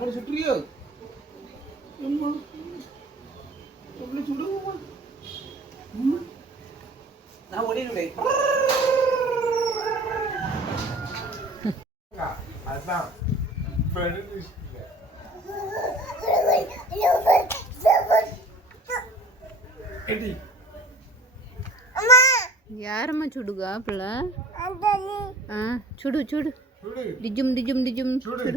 அப்புறம் சுற்றுறியோ எப்படி சுடுவோமா நான் ஓடிடுவேன் அதான் ಯಾರಮ್ಮ ಚುಡುಗ ಪಳ ಚುಡು ಚುಡು ಡಿಜುಮ್ ಡಿಜುಮ್ ಡಿಜುಮ್ ಚುಡು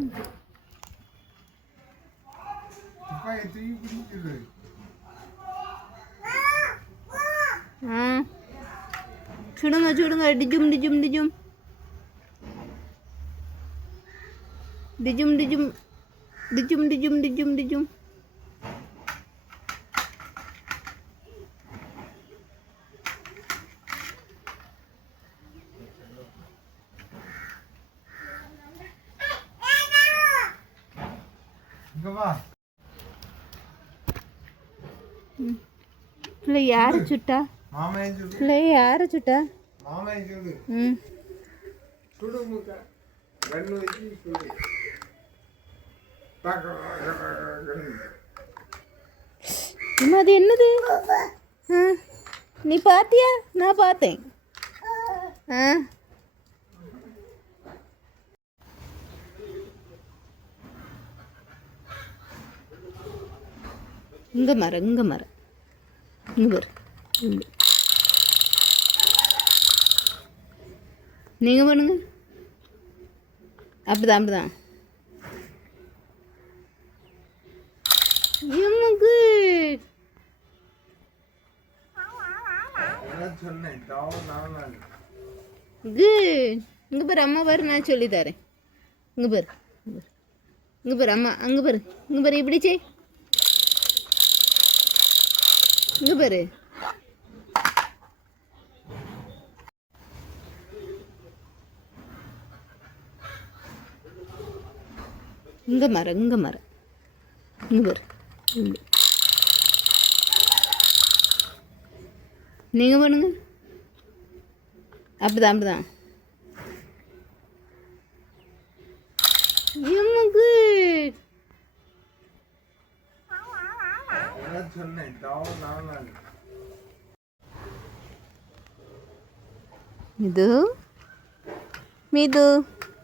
சுடுங்க சுடுங்க டிஜும் டிஜும் டிஜும் டிஜும் டிஜும் டிஜும் டிஜும் டிஜும் டிஜும் பிள்ளை யாரு சுட்டா பிள்ளை யாரு சுட்டா அது என்னது நீ பாத்தியா நான் பார்த்தேன் இங்க மரம் இங்க மரம் இங்க வரு நீங்கள் பண்ணுங்க அப்படிதான் அப்படிதான் இவனுக்கு இங்கே பாரு அம்மா பாரு நான் சொல்லி தரேன் இங்கே பாரு இங்கே பாரு அம்மா அங்கே பாரு இங்கே பாரு இப்படி செய் இங்கே பாரு இங்கே மரம் இங்கே மரம் இங்கே பாரு நீங்கள் பண்ணுங்க அப்படிதான் அப்படிதான் எம்மக்கு இது மீது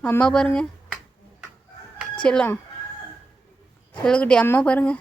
அம்மா பாருங்க செல்லம் செல்லக்குட்டி அம்மா பாருங்க